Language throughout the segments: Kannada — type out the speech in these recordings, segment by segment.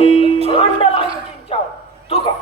झंड लागली तू का?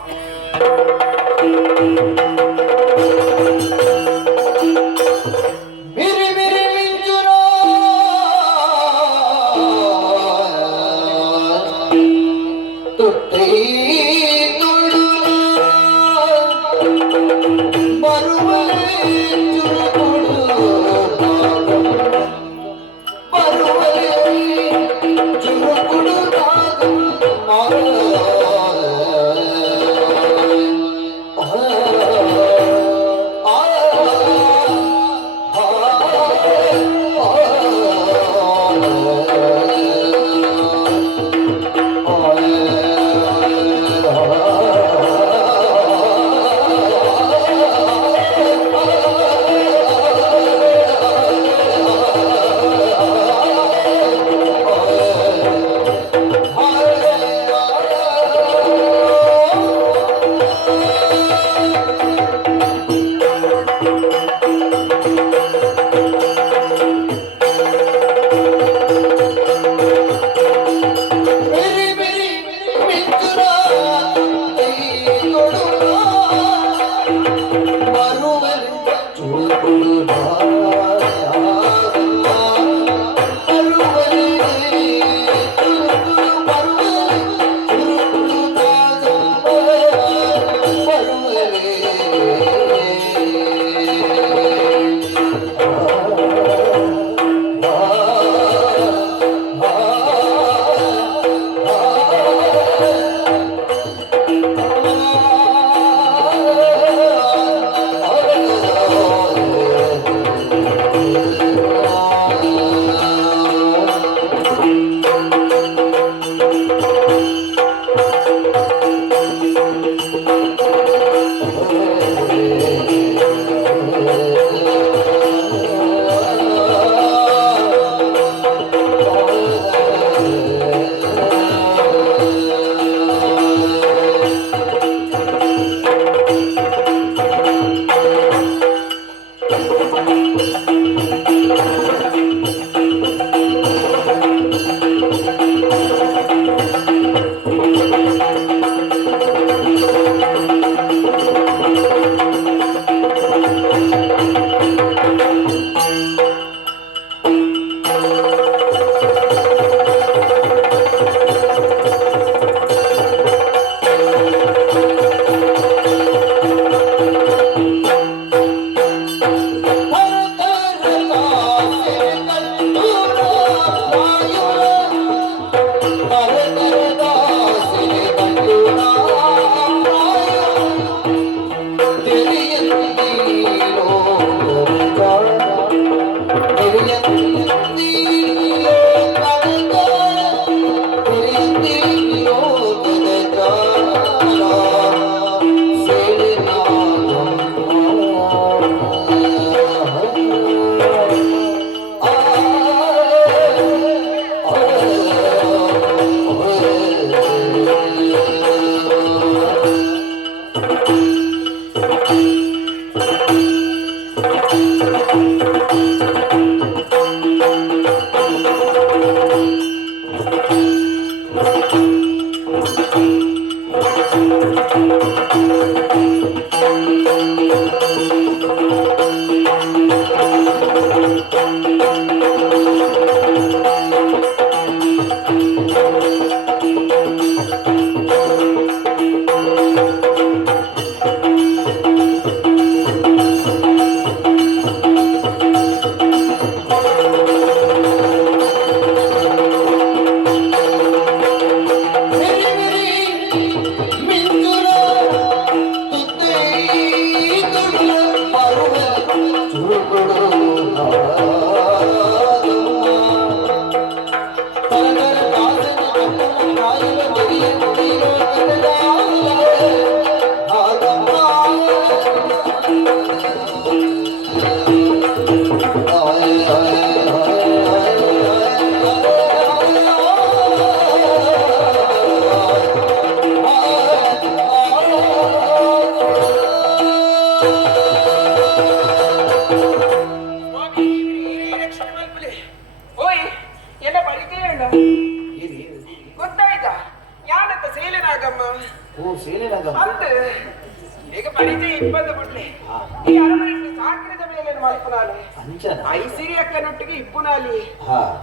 ಮಲ್ಪನಾಲೆ ಅಂಚನ ಐಸಿರಿ ಅಕ್ಕನೊಟ್ಟಿಗೆ ಇಪ್ಪುನಾಲಿ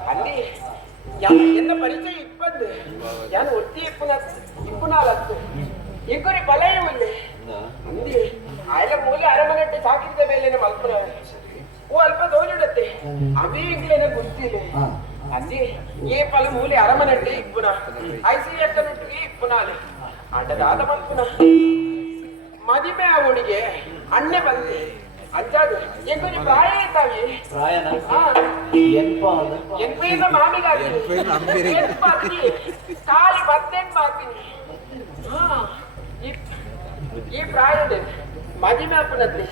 ಅಲ್ಲಿ. ಯಾ- ಎನ್ನ ಪರಿಚಯ ಇಪ್ಪದ್ದು ಯಾನು ಒಟ್ಟಿ ಇಪ್ಪುನ ಇಪ್ಪುನಾಲತ್ತು ಇಬ್ಬರಿ ಬಲಯವಿಲ್ಲ ಅಂದಿ ಆಯ್ಲ ಮೂಲೆ ಅರಮನೆಟ್ಟು ಸಾಕಿದ ಮೇಲೆ ಮಲ್ಪನಾಲೆ ಓ ಅಲ್ಪ ಅವೇ ಇಂಗ್ಲೇನ ಗೊತ್ತಿಲ್ಲ ಹಾ. ಅಲ್ಲಿ ಈ ಪಲ ಮೂಲೆ ಅರಮನೆಟ್ಟೆ ಇಪ್ಪುನ. ಐಸಿರಿ ಅಕ್ಕನೊಟ್ಟಿಗೆ ಇಪ್ಪುನಾಲೆ ಅಡ್ಡದಾದ ಮಲ್ಪುನ. ಮದಿಮೆ ಅವಳಿಗೆ ಅಣ್ಣೆ ಬಂದೆ. ಅಜ್ಜಾದು ಎಂಕೊಂಚ ಪ್ರಾಯ ಇದ್ದಾವೆ ಪ್ರಾಯನ ಹಾ ಎಂಪ ಅದ ಎಂಪೈನ ಮಾಮಿಗಾಗಿ ಎಂಪಾತಿ ಕಾಲಿ ಬತ್ತೆಂಟು ಮಾತೀನಿ ಹಾ ಈ ಈ ಪ್ರಾಯದ ಮದಿಮೆ ಅಪ್ಪನದ್ದೆ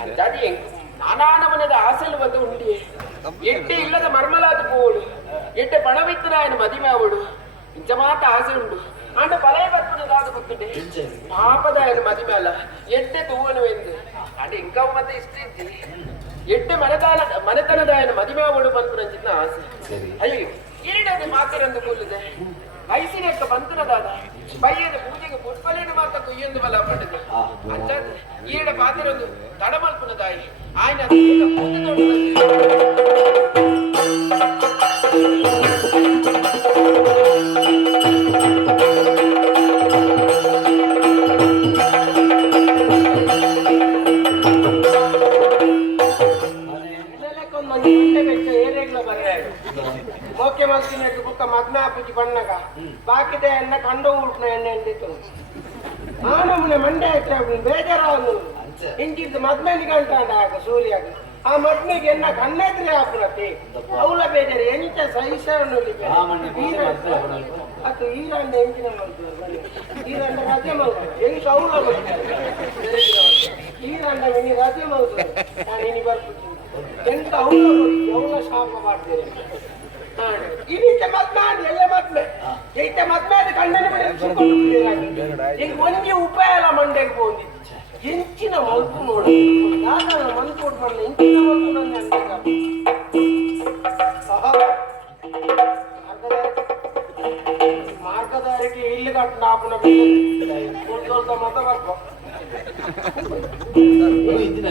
ಅಜ್ಜಾದಿ ಎಂಕ್ ನಾನಾನವನದ ಆಸೆಲು ಬಂದು ಉಂಡಿ ಎಟ್ಟೆ ಇಲ್ಲದ ಮರ್ಮಲಾದ ಪೋಳು ಎಟ್ಟೆ ಪಣವಿತ್ತನಾಯನ ಮದಿಮೆ ಅವಳು ಇಂಚ ಮಾತ ಆಸೆ ಉಂಡು ಅಂಡ ಪಲಯ ಬರ್ಪನದಾದ ಗೊತ್ತಿದೆ ಪಾಪದಾಯನ ಮದಿಮೆ ಅಲ್ಲ ಎಟ್ಟೆ ತೂವನವೆಂದು ಅಂಡ ಇಂಕ ಮತ್ತೆ ಇಷ್ಟ ಇದ್ದಿ ಎಟ್ಟೆ ಮನೆತಾನ ಮನೆತನದಾಯನ ಮದಿಮೆ ಅವಳು ಬಂತು ನಂಚಿನ ಆಸೆ ಸರಿ ಅಯ್ಯೋ ಏನದು ಮಾತಿರಂದು ಕೂಲಿದೆ ಐಸಿನಕ್ಕ ಬಂತನದಾದ ಬಯ್ಯದ ಪೂಜೆಗೆ ಪುಷ್ಪಲೇನ ಮಾತ ಕುಯ್ಯೊಂದು ಬಲ ಪಡೆದು ಆ. ಅಂಚಾದ ಈಡ ಪಾತಿರೊಂದು ತಡಮಲ್ಪುನದಾಯಿ ಆಯ್ನ ಬೇಗ ಪೂಜೆ ತೊಡಗು. ಮೋಕೆ ಮಲ್ಸಿನಟ್ಟು ಬುಕ್ಕ ಮಗ್ನ ಆಪುಜಿ ಬಣ್ಣಗ. ಬಾಕಿದೆ ಎನ್ನ ಕಂಡು ಉಳ್ಪನ ಎಣ್ಣೆ ಎಂದಿತ್ತು ಆನಮುನೆ ಮಂಡೆ ಹಚ್ಚ ಬೇಜಾರವನು ಇಂಚಿದ್ದು ಮದ್ಮೆನಿ ಗಂಟಾಂಡ ಆಗ ಸೂರ್ಯಾಗ. ಆ ಮದ್ಮೆಗೆ ಎನ್ನ ಕಣ್ಣೆದ್ರೆ ಆಪುನತಿ ಅವಳ ಬೇಜಾರು. ಎಂಚ ಸಹಿಸವನ್ನು. ಅದು ಈರಂಡ ಎಂಚಿನ ಮಲ್ತು ಈರಂಡ ರಜೆ ಮಲ್ತು ಎಂಚ ಅವಳ ಈರಂಡ ಮಿನಿ ರಜೆ ಮಲ್ತು ನಾನು ಇನಿ ಬರ್ತೀನಿ. ಎಂತ ಅವಳ ಅವಳ ಶಾಪ ಮಾಡ್ತೀರಿ ಇದಕ್ಕೆ ಮದ್ಮಾಡಿ ಎಲ್ಲ ಮದ್ಮೆ ಈತ ಮದ್ಮಾಡಿ ಕಣ್ಣನ ಈಗ ಒಂಜಿ ಉಪಾಯ ಎಲ್ಲ ಮಲ್ಪು ನೋಡಿ ಯಾಕಂದ್ರೆ ಮಲ್ಕೊಡ್ ಬರಲ್ಲ ಎಂಚಿನ ಮಲ್ಕು ನನ್ನ ಮಾರ್ಗದಾರಿಗೆ ಇಲ್ಲಿ ಕಟ್ಟು ನಾಪುನ ಮತ ಓ ಇದಿನ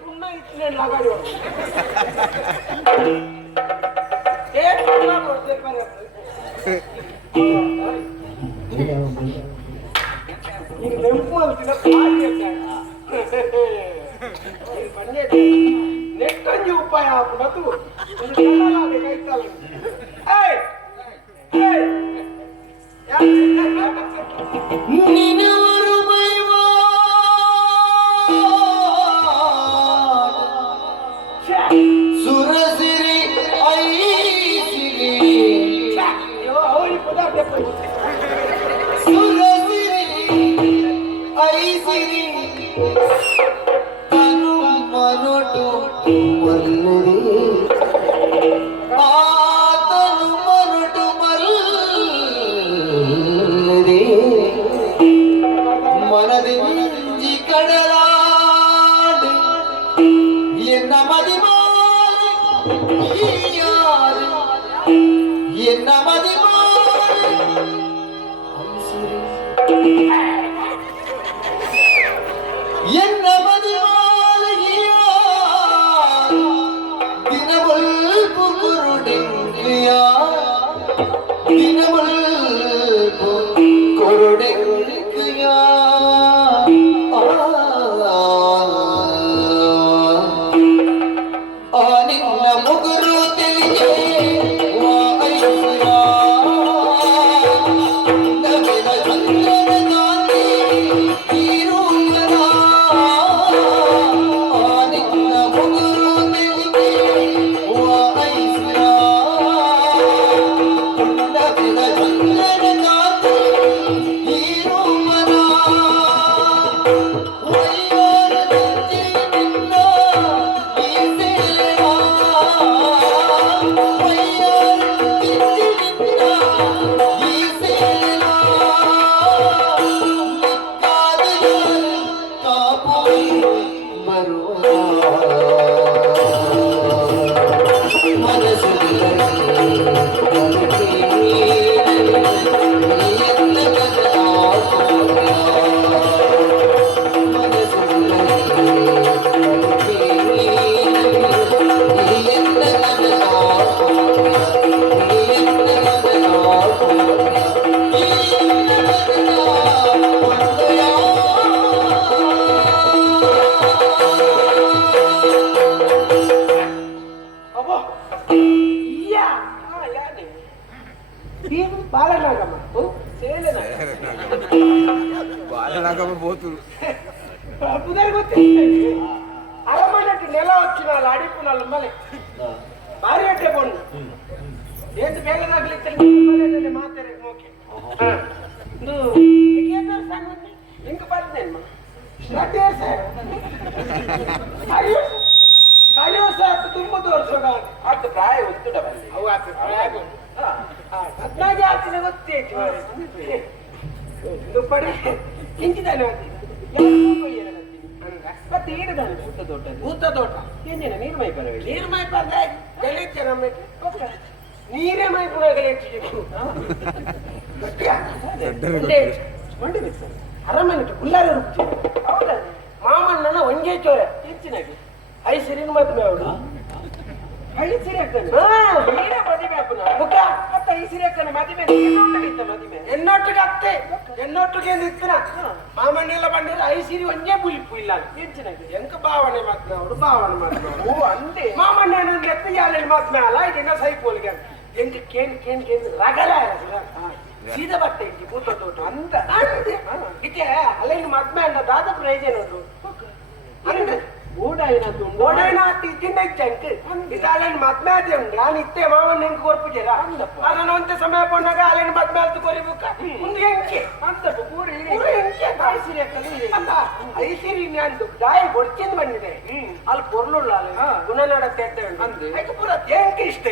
पुन्हा इथले लागायला हे पुन्हा ಉಪಾಯ என் நமது ಹದಿನಾಗೆ ಆಗ್ತದೆ ಗೊತ್ತೇ ಇದು ಪಡೆ ಹಿಂಚಿದಾನೆ ಮತ್ತೆ ಈಡದಾನೆ ಭೂತ ತೋಟ ಭೂತ ತೋಟ ಏನೇನ ನೀರು ಮೈ ಬರವೆ ನೀರು ಮೈ ಬಂದ್ರೆ ಗಲೀಜೆ ನಮ್ಮ ನೀರೇ ಮೈ ಪುರ ಗಲೀಜೆ ಅರಮನೆ ಉಲ್ಲಾರ ಹೌದಾ? ಮಾಮಣ್ಣನ ಒಂಜೇ ಚೋರ. ಹೆಚ್ಚಿನಾಗಿ ಐಸಿರಿನ ಮದುವೆ ಅವಳು. ಐಸಿರಿ ಅಕ್ಕನ ನೀನೇ ಮದುವೆ ಅಪ್ಪನ ಮುಖ ಮತ್ತೆ ಐಸಿರಿ ಅಕ್ಕನ ಮದುವೆ ಎನ್ನೊಟ್ಟಿಗಿತ್ತ ಮದುವೆ? ಎನ್ನೊಟ್ಟಿಗೆ ಅತ್ತೆ ಎನ್ನೊಟ್ಟಿಗೆ ನಿಂತಿನ ಮಾಮಣ್ಣೆಲ್ಲ ಬಂದಿರ ಐಸಿರಿ ಒಂದೇ ಬುಲಿಪು ಇಲ್ಲ ಹೆಚ್ಚಿನಾಗಿ ಎಂಕ ಭಾವನೆ ಅವಳು ಭಾವನೆ ಮದ್ಮೆ ಓ ಅಂದೆ. ಮಾಮಣ್ಣ ಎತ್ತ ಯಾಲೆ ಮದ್ಮೆ ಅಲ್ಲ? ಇದನ್ನ ಸೈಪೋಲಿಗೆ ಎಂಕ ಕೇನ್ ಕೇನ್ ಕೇನ್ ರಗಲ ಸೀದ ಬಟ್ಟೆ ಇಟ್ಟಿ ಭೂತ ತೋಟ ಅಂತ. ಅಂದೆ. ಇತ್ತೆ ಅಲ್ಲಿನ ಮದ್ಮೆ ಅಂದ ದಾದ ಪ್ರಯೋಜನದು ಅಂದೆ. ಓಡಾಯಿನದು ಓಡಾಯಿನಾತಿ ತಿಂದ ಚಂಕ್ ಇದಾಲೇನ್ ಮದ್ಮೆ ಅದೇ ಉಂಡು. ನಾನು ಇತ್ತೆ ಮಾವನ್ ನಿಂಗೆ ಕೊರ್ಪಿದ್ದೀರ ಅದನ್ನ ಒಂತೆ ಸಮಯ ಪೊಂಡಾಗ ಅಲ್ಲಿನ ಮದ್ಮೆ ಅಂತ ಕೊರಿಬೇಕ ಮುಂದೆ ಎಂಕೆ ಅಂತ ಪೂರಿ ಎಂಕೆ ಐಸಿರಿ ಅಲ್ಲ ಐಸಿರಿ ನಾನು ದಾಯಿ ಹೊಡ್ಚಿಂದ ಬಂದಿದೆ. ಅಲ್ಲಿ ಪೊರ್ಲುಳ್ಳ ಗುಣನಾಡ ತೆಟ್ಟ ಅಂದೆ ಅದಕ್ಕೆ ಪೂರ ಎಂಕೆ ಇಷ್ಟ.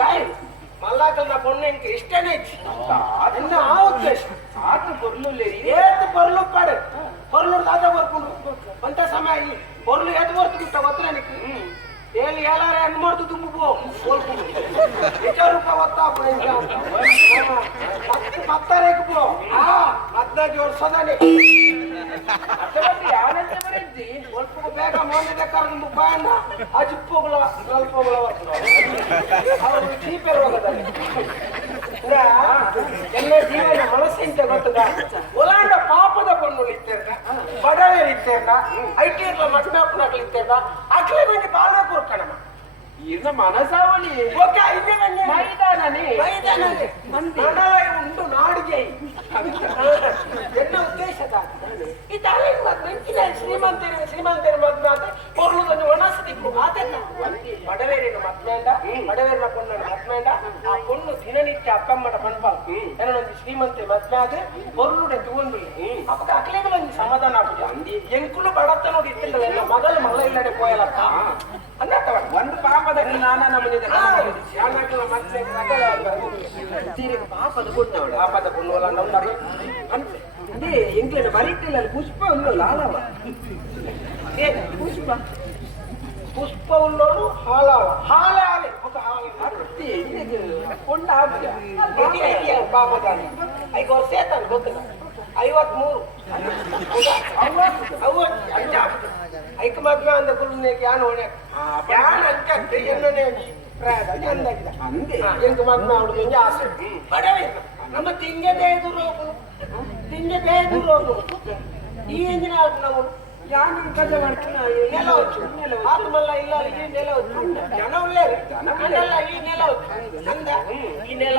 ದಾಯಿ. ಮಲ್ಲಾಕಲ್ನ ಪೊಣ್ಣೆಂಕ ಇಷ್ಟನೇ ಐತಿ ಅದನ್ನ ಆ ಉದ್ದೇಶ. ಆತ ಬರ್ಲಿಲ್ಲ ಏತ್ ಬರ್ಲು ಕಾಡು. ಬರ್ಲು ದಾದ ಬರ್ಕೊಂಡು ಅಂತ ಸಮಯ ಬರ್ಲು ಎದ್ ಬರ್ತು ಬಿಟ್ಟ ಒತ್ತ ನನಗೆ ಎಲ್ಲಿ ಎಲ್ಲಾರ ಹೆಣ್ ಮಾಡ್ತು ತುಂಬು ಹೋಲ್ಕೊಂಡು ಹೆಚ್ಚು ರೂಪಾಯಿ ಒತ್ತಾ ಮತ್ತೆ ಮತ್ತಾರೇಕು ಹಾ ಅದನ್ನ ಜೋಡ್ಸೋದಾನೆ ಒಳ್ಪು ಬೇಗ ಮುಪ್ಪಾಯನ್ನ ಅಜಿಪ್ಪೋಗ್ಲ ನಲ್ಪೋಗ್ಲ ಅವರು ಚೀಪೆ ರೋಗದಲ್ಲಿ ಎಲ್ಲ ಜೀವನ ಮನಸ್ಸಿಂತ ಗೊತ್ತದ? ಒಲಾಂಡ ಪಾಪದ ಪೊಣ್ಣು ಇತ್ತೇರ್ಕ ಬಡವೇರು ಇತ್ತೇರ್ಕ ಐಟಿರ್ಲ ಮಟ್ನಾಪ್ನಾಕ್ಲು ಇತ್ತೇರ್ಕ ಅಕ್ಲೆ ಬಂದು ಬಾಳ್ವೆ ಕೊರ್ಕಣಮ್ಮ. ఈయన ಮನಸಾವಳಿ. ఒక ఇదేనండి ಉಂಟು ನಾಡಿಗೆ. ಎನ್ನ ಉದ್ದೇಶದ ಈ ತಾಯಿ ಮೆಂಚಿನ ಶ್ರೀಮಂತರು ಶ್ರೀಮಂತರು ಮದ್ಮಾತೆ ಪೊರ್ಲುದನ್ನು ಒಣಸದಿಕ್ಕು ಆತನ ಬಡವೇರಿನ ಮದ್ಮೇಂಡ ಬಡವೇರಿನ ಪೊಣ್ಣನ ಮದ್ಮೇಂಡ ಆ ಪೊಣ್ಣು ದಿನನಿತ್ಯ ಅಪ್ಪಮ್ಮನ ಪಣಪಾಲ್ ಏನೊಂದು ಶ್ರೀಮಂತೆ ಮದ್ಮಾದೆ ಪೊರ್ಲುಡೆ ತೂಂದು ಅಪ್ಪಗೆ ಅಕ್ಲೇಗಲ ಒಂದು ಸಮಾಧಾನ ಆಗಿದೆ ಎಂಕುಲು ಬಡತ್ತ ನೋಡಿ ಇತ್ತಿಲ್ಲ ಮಗಲ್ ಮಗ ಇಲ್ಲಡೆ ಪೋಯಲಪ್ಪ. ತೀರಿಗೆ ಪಾಪದ ಪುಣ್ಯವಳು ಪಾಪದ ಪುಣ್ಯವಲ್ಲ ನಮ್ಮ ಅಂತೆ ಅದೇ ಎಂಕ್ಲೆನ ಬರೀತಿಲ್ಲ ಅಲ್ಲಿ ಪುಷ್ಪ ಒಂದು ಲಾಲವ ఏ పుష్ప పుష్ప ఉన్నోడు హాలావ హాలాలి ఒక హాలి కొండ పాపదాన్ని ఐదు ವರ್ಷ ಆಯ್ತಾನೆ ಗೊತ್ತಿಲ್ಲ ಐವತ್ ಮೂರು ಐಕ ಮದ್ವೆ ಅಂದ ಕುಲ್ನೆ ಯಾನ್ ಹೊಣೆ ಯಾನ್ ಅಂಚತ್ತೆ ಎನ್ನನೆ எங்க மகன் அவளுக்கு எங்க ஆசை படவே நம்ம திங்கதே எதுரோகு திங்கதே எதுரோகு ಈ ಎಂಜಿನ ಆಗ ನಾವು ಯಾನ್ ನೆಲ ಹೊಚ್ಚು ಆತ್ಮಲ್ಲ ಇಲ್ಲ ಈ ನೆಲ ಹೊಚ್ಚು ಜನ ಒಳ್ಳೆ ಈ ನೆಲ ಹೊಚ್ಚು ಈ ನೆಲ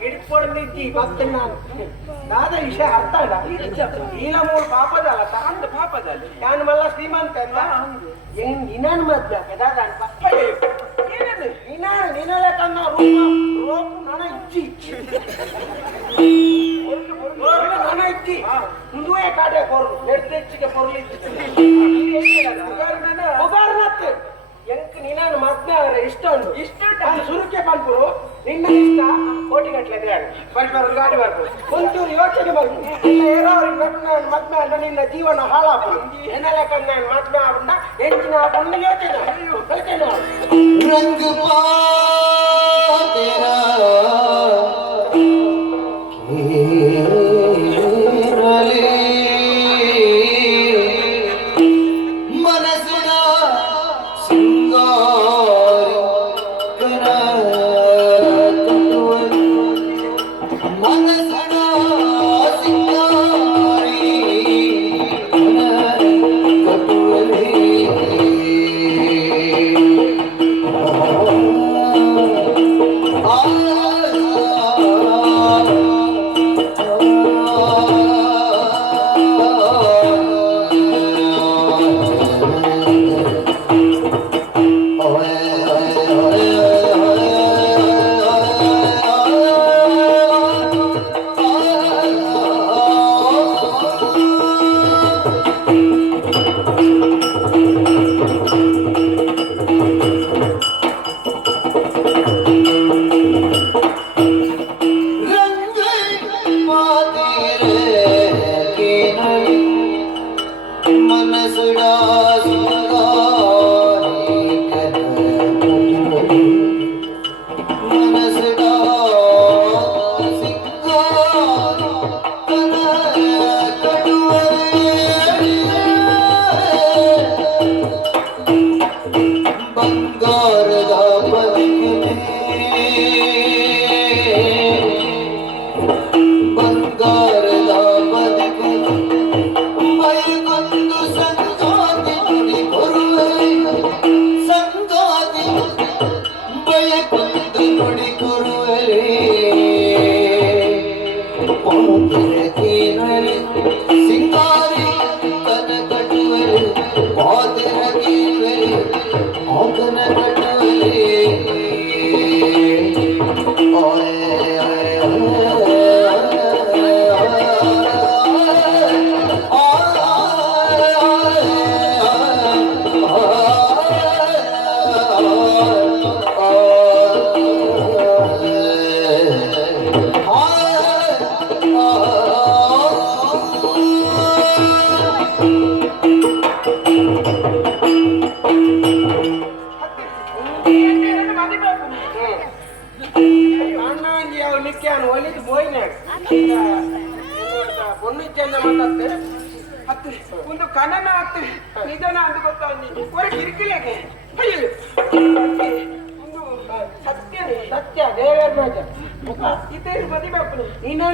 ಹಿಡ್ಕೊಂಡಿದ್ದಿ ಮತ್ತೆ ನಾ ನಾದ ವಿಷಯ ಅರ್ಥ ಅಲ್ಲ ನೀನ ಮೂರು ಪಾಪದಲ್ಲ ತಾಂದ ಪಾಪದಲ್ಲಿ ನಾನು ಮಲ್ಲ ಶ್ರೀಮಂತ ಅಂತ ಹೆಂಗ್ ನಿನ್ನನ್ ಮದ್ವೆ ಕದಾದ ನಿನ್ನ ನಿನ್ನಲೆ ಕನ್ನ ರೂಪ ನನ ಕಾಡೆ ಕೊರ್ಲು ನೆಡ್ದೆಚ್ಚಿಗೆ ಕೊರ್ಲಿ ಎಂಕ್ ನೀನಾನು ಮದ್ನಾದ್ರೆ ಇಷ್ಟೊಂದು. ಉಂಟು? ಇಷ್ಟ ನಾನು ಸುರುಕೆ ಬಂದು ನಿನ್ನ ಇಷ್ಟ ಕೋಟಿ ಗಟ್ಟಲೆ ಗಾಡಿ ಬರ್ಬಾರ ಗಾಡಿ ಬರ್ಬೋದು. ಒಂಚೂರು ಯೋಚನೆ ಬಂದು ಏನೋ ಅವ್ರಿಗೆ ನಾನು ಮದ್ಮೆ ಅಂದ್ರೆ ನಿನ್ನ ಜೀವನ ಹಾಳಾಪ ಏನೆಲ್ಲ ನಾನು ಮದ್ಮೆ ಆಗ್ಬಿಟ್ಟ ಎಂಚಿನ ಆಗ್ಬಿಟ್ಟು ಯೋಚನೆ. ಯೋಚನೆ रंग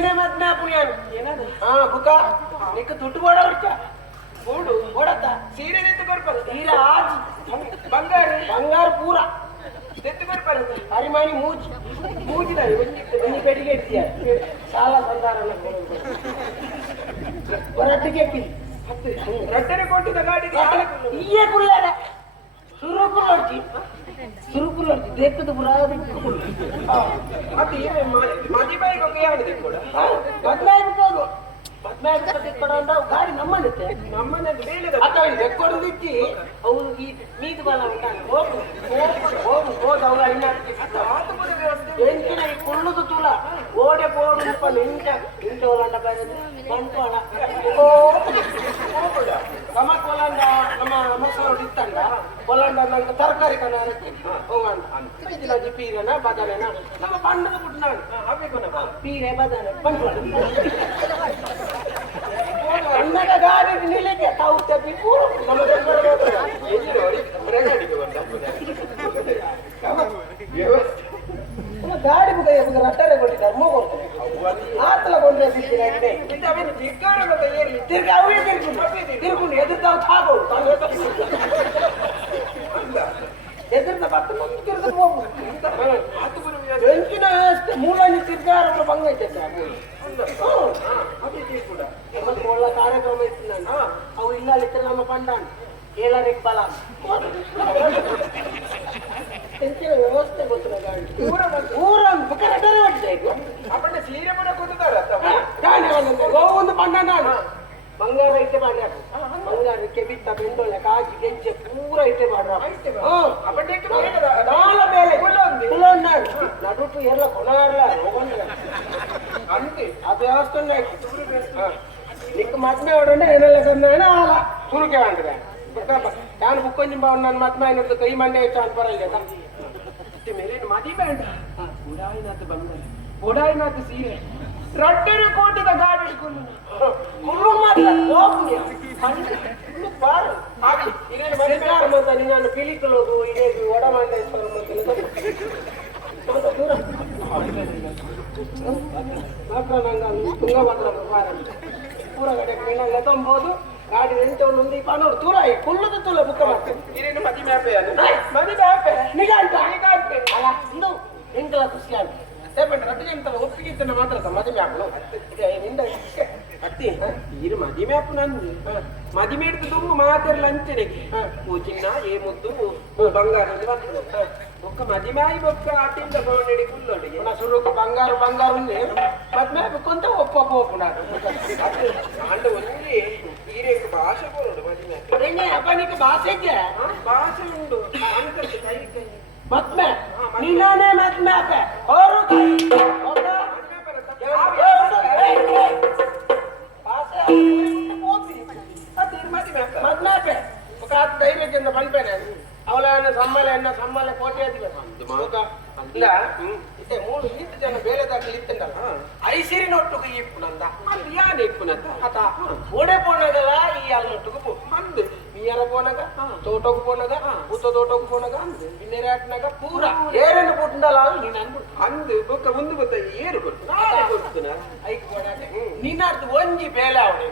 ಆಪುನ ನೀನೇ ಮದ್ನ ಪುಣ್ಯಾನು ಏನದು ಹಾ ಬುಕ ನಿಕ್ಕ ದುಡ್ಡು ಬೋಡ ಹೊಡ್ಕ ಬೋಡು ಬೋಡತ್ತ ಸೀರೆ ತೆತ್ತು ಕೊಡ್ಪದ ತೀರ ಆಜಿ ಬಂಗಾರ ಬಂಗಾರ ಪೂರ ತೆತ್ತು ಕೊಡ್ಪದ ಹರಿಮಾಣಿ ಮೂಜಿ ಮೂಗಿದ ನೀ ಕಡೆಗೆ ಇರ್ತೀಯ ಸಾಲ ಸಂಧಾರನ ಹೊರಟ್ಟಿಗೆ ಎಪ್ಪಿ ಹತ್ತು ರಟ್ಟರೆ ಕೊಟ್ಟಿದ್ದ ಗಾಡಿಗೆ ಹಾಲು ಇಯೇ ಕುಳ್ಳಾಡ ಸುರುಕು ನೋಡ್ತಿ ಸುರುಕು ನೋಡ್ತಿ ದೇಕದ ಬುರಾದ ಮತ್ತೆ ಮದುವೆ ಬಗ್ಗೆ ಹೇಳಿದೆ ಕೂಡ ಬದ್ಲಾಯ್ತು ಹೋಗು ಬದ್ಲಾಯ್ತು ಕೊಡ ಅಂತ ಗಾಡಿ ನಮ್ಮಲ್ಲಿತ್ತೆ ನಮ್ಮನೆ ಹೇಳಿದ ಅಥವಾ ಬೆಕ್ಕೊಡದಿಕ್ಕಿ ಅವು ಈ ಬಲ ಉಂಟಾಗ ಹೋಗು ಹೋಗು ಹೋದ ಅವ ಇನ್ನಾಡ್ತಿ ಮಾತು ಕೂಡ ವ್ಯವಸ್ಥೆ. ಎಂಟಿನ ಈ ಕುಳ್ಳುದು ತುಲ. ಓಡೆ ಬೋಡು ಮುಪ್ಪ ನಿಂಟ ಬರೋದು ಬಂಟ್ವಾಳ ಗಮಕ್ ಹೊಲಂಡ ನಮ್ಮ ಮಕ್ಕಳು ಇತ್ತಂಡ ಹೊಲಂಡ ನಂಗೆ ತರಕಾರಿ ಕಣ ಹೋಗಂಡ ಇದಿಲ್ಲ ಜಿ ಪೀರನ ಬದನೆನ ನಮ್ಮ ಬಣ್ಣದ ಬಿಟ್ಟು ನಾನು ಹಾಕ್ಬೇಕು ಪೀರೆ ಬದನೆ ಬಂಟ್ವಾಳ ಅಣ್ಣಗ ಗಾಡಿ ನಿಲ್ಲಿಗೆ ತಾವು ತೆಪ್ಪಿ ಪೂರು ನಮ್ಮ ಗಾಡಿ ಬುಗ ಬುಗ ರಟ್ಟರೆ ಕೊಟ್ಟಿದ್ದಾರೆ ಮೂಗು ಆತಲ ಕೊಂಡ್ರೆ ಏರಿ ತಿರ್ಗಿ ಅವೇ ತಿರ್ಕೊಂಡು ತಿರ್ಕೊಂಡು ಎದುರ್ತಾವ್ ಸಾಗೋದು ಎದುರ್ದ ಬತ್ತ ಮುಂದೆ ತಿರ್ಗದ ಹೋಗ್ಬೋದು ಬೆಂಕಿನ ಅಷ್ಟೇ ಮೂಲನಿ ತಿರ್ಗಾರ ಕೂಡ. ಮತ್ತೆ ಒಳ್ಳೆ ಕಾರ್ಯಕ್ರಮ ಇತ್ತು ನಾನು ಅವು ಇಲ್ಲ ಇತ್ತು ನಮ್ಮ ಪಂಡಾಣ ಏಲರಿಗೆ ಬಲ. ಬೆಂಕಿನ ವ್ಯವಸ್ಥೆ ಅವನ್ನ ಸೀರೆ ಅಂತ ಗಾಡಿ ಒಂದು ಪಂಡಾಣ ಬಂಗಾರ ಇಟ್ಟೆ ಮಾಡ್ರ ಬಂಗಾರಕ್ಕೆ ಬಿತ್ತ ಬೆಂಡೊಳ್ಳೆ ಕಾಜಿ ಗೆಜ್ಜೆ ಪೂರ ಇಟ್ಟೆ ಮಾಡ್ರ ನಾಲ ಮೇಲೆ. ಕುಲ್ಲೊಂದಾಡು ನಡುಟು ಎಲ್ಲ ಕೊಲಾಡ್ಲ ಅಂತೆ ಅದು. ವ್ಯವಸ್ಥೆ. ನಿಕ್ಕ ಮದ್ಮೆ ಹೊಡಂಡೆ ಏನೆಲ್ಲ ಸಂದಾಣ ಆಲ ಸುರುಕೆ ಮಾಡ್ರೆ ನಾನು ಬುಕ್ಕೊಂಜಿ ನನ್ನ ಮದ್ಮೆ ಕೈ ಮಂಡೆ ಹೆಚ್ಚು ಅಂತ ಬರಲ್ಲ ಮತ್ತೆ ಮೇಲೇನು ಮದಿ ಬೇಡ. ಬುಡಾಯಿನಾಥ ಬಂದರೆ ಬುಡಾಯಿನಾಥ ಸೀರೆ. ಕೋಟಿದ ಗಾಡಿ ಕುಲ್ಲು ಮಾತ್ರ. ಕುಲ್ಲು ಬಾರು. ಹಾಗೆ. ಹಿರಿಯರ ಮದುವೆ ಸರ್ಕಾರ ಮತ್ತೆ ನಿನ್ನ ಪಿಲಿಕಲೋದು ಇದೇ ಒಡಮಂಡೇಶ್ವರ ಮತ್ತೆ ದೂರ. ಮಾತ್ರ ನಂಗೆ ತುಂಗಭದ್ರ ಪೂರ ಕಡೆ ನಿನ್ನ ತೊಂಬೋದು. ಗಾಡಿ ಎಂತ ಒಂದು ಪನ್ನೋಡು ತೂರ ಈ ಕುಲ್ಲದ ತೂಲ ಬುಕ್ಕ ಮಾಡ್ತೇನೆ ಆಪೆ ನಿಗಾಂತ ನಿಗಾಂತ. ಅಲ್ಲ ಇಂದು ಎಂಕಲ ಖುಷಿ ಅಂತ ರಟ್ಟಿಗೆ ಅಂತ ಒಪ್ಪಿಗೆ ಇತ್ತನ ಮಾತ್ರ ಮದುವೆ ಆಗ್ಲು ನಿಂದ ಅತ್ತಿ ಇರು ನಂದು. ಮದುವೆ ಹಿಡಿದು ತುಂಬ ಓ ಚಿನ್ನ ಏ ಮುದ್ದು ಬಂಗಾರ ಬೊಕ್ಕ ಬರ್ತದೆ ಒಕ್ಕ ಆಟಿಂದ ಗೋಣಡಿ ಕುಲ್ಲೊಡಿಗೆ. ಪುನಃ ಶುರು ಬಂಗಾರ ಬಂಗಾರ ఉంది ಮದ್ಮೆ ಕೊಂತ ಒಪ್ಪ ಒಪ್ಪುನ ಅಂಡ ಒಂದೇ. ಹೀರೆಗೆ ಭಾಷೆ ಬರೋಡು ಮದುವೆ ಹೆಂಗೆ ಹಬ್ಬನಿಗೆ ಭಾಷೆ ಇದ್ಯಾ ಭಾಷೆ ಉಂಡು ಅಂಕಲ್ ಕೈ ಕೈ ಮತ್ಮೆ ನೀನಾನೇ ಮತ್ಮೆ ಅಪ್ಪೆ ಅವರು ಧೈರ್ಯಕ್ಕಿಂತ ಬಂದ್ಬೇನೆ ಅವಳ ಸಮ್ಮಲೆ ಎನ್ನ ಸಮ್ಮಲೆ ಕೋಟೆ ಇಲ್ಲ ಇತ್ತೆ ಮೂರು ಇತ್ತು ಜನ ಬೇರೆ ದಾಖಲೆ ಇತ್ತಂಡಲ್ಲ ಐಸಿರಿನೊಟ್ಟಿಗೆ ಇಪ್ಪುನಂದ ಅದು ಯಾನ್ ಇಪ್ಪುನಂತ? ಅತ ಓಡೆ ಪೋನಗಲ್ಲ ಈ ಅಲ್ಲೊಟ್ಟಿಗೆ ಪೋ ಅಂದು మీర పోనగా తోటకు పోనగా పూత తోటకు పోనగా బిన్నెరాటినగా పూర ఏరెండు పుట్టిండాలా నేను అనుకుంటా ಅಂದು ಬೊಕ್ಕ ಮುಂದೆ ಬತ್ತ ಏರು ಕೊಟ್ಟು ನಾಳೆ ಕೊಡ್ತುನ ಐಕ್ పోనాక నిన్నర్ది ಒಂಜಿ ಬೇಲೆ ಅವನೇ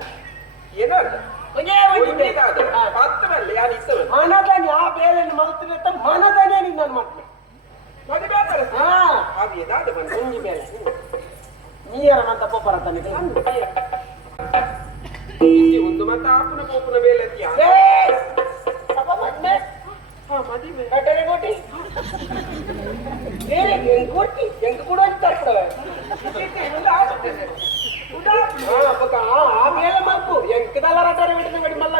ಏನೋ ಅಲ್ಲ ಒಂದೇ ಒಂದು ಬೇಲೆ. ಒಂದಿದಾದ ಹಾ. ಹತ್ತರಲ್ಲಿ ಯಾರು ಇತ್ತರು ಮನದನಿ ಆ ಬೇಲೆಯನ್ನು ಮಲ್ತಿದೆ ಅಂತ ಮನದನೇ ನಿನ್ನ ಮಾಡ್ತೀನಿ ಮದುವೆ ಆತರ ಹಾ. ಹಾಗೆ ದಾದ ಬಂದು ಒಂಜಿ ಮೇಲೆ. ನೀರ ಮಂತ ಪೊಪ್ಪರ ತನಕ ಒಂದು ಮತ ಆಪನ ಪೋಪನ ಬೇಲೆ ಅತ್ಯ ಅಪ್ಪ ಮದ್ಮೆ. ಹಾ ಮದುವೆ ಕಟ್ಟರೆ ಕೊಟ್ಟಿ. ಹೆಂಗ್ ಕೂಡ ತರ್ತವೆ ಹಾ ಪಕ್ಕ ಆ ಆ ಬೇಲೆ ಮಲ್ಪು ಎಂಕದಲ್ಲ ರಟರೆ ಬಿಟ್ಟಿದೆ ಬಡಿ ಮಲ್ಲ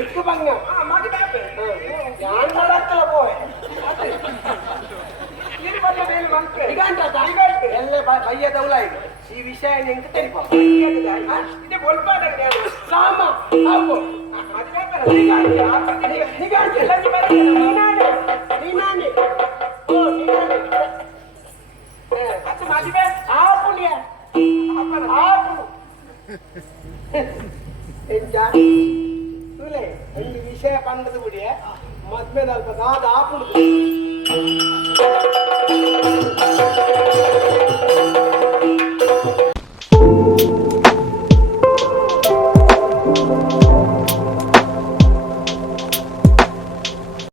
ಇಕ್ಕು ಬಂಗ ಮದುವೆ ಯಾನ್ ಮಾಡತ್ತಲ್ಲ ಪೋಯ್ ಇಲ್ಲಿ ಬಂದ ಬೇಲೆ ಮಂತ್ರೆ ಈಗ ಅಂತ ಎಲ್ಲ ಬಯ್ಯ ದೌಲ ಇದು ಈ ವಿಷಯ ಎಂಕ ತೆರಿಪ ಇದೆ ಬೊಲ್ಪಾದ ಜ್ಞಾನ ಸಾಮ ಹಾಕು ಮದುವೆ ಆತರ ನಿಗಾಂತಿ ಆಪತ್ತಿಗೆ ನಿಗಾಂತಿ. ಎಲ್ಲ ನಿಮಗೆ ನೀನಾನೆ ನೀನಾನೆ ಓ ನೀನಾನೆ ಅದು ಮದುವೆ ಆ ಪುಣ್ಯ ಅಪ್ಪನ ಆಪು ಎಂಚ ತುಲೆ ಒಂದು ವಿಷಯ ಪಂಡದ ಬಿಡಿ ಮದ್ಮೇಲೆ ಅಲ್ಪ Thank you.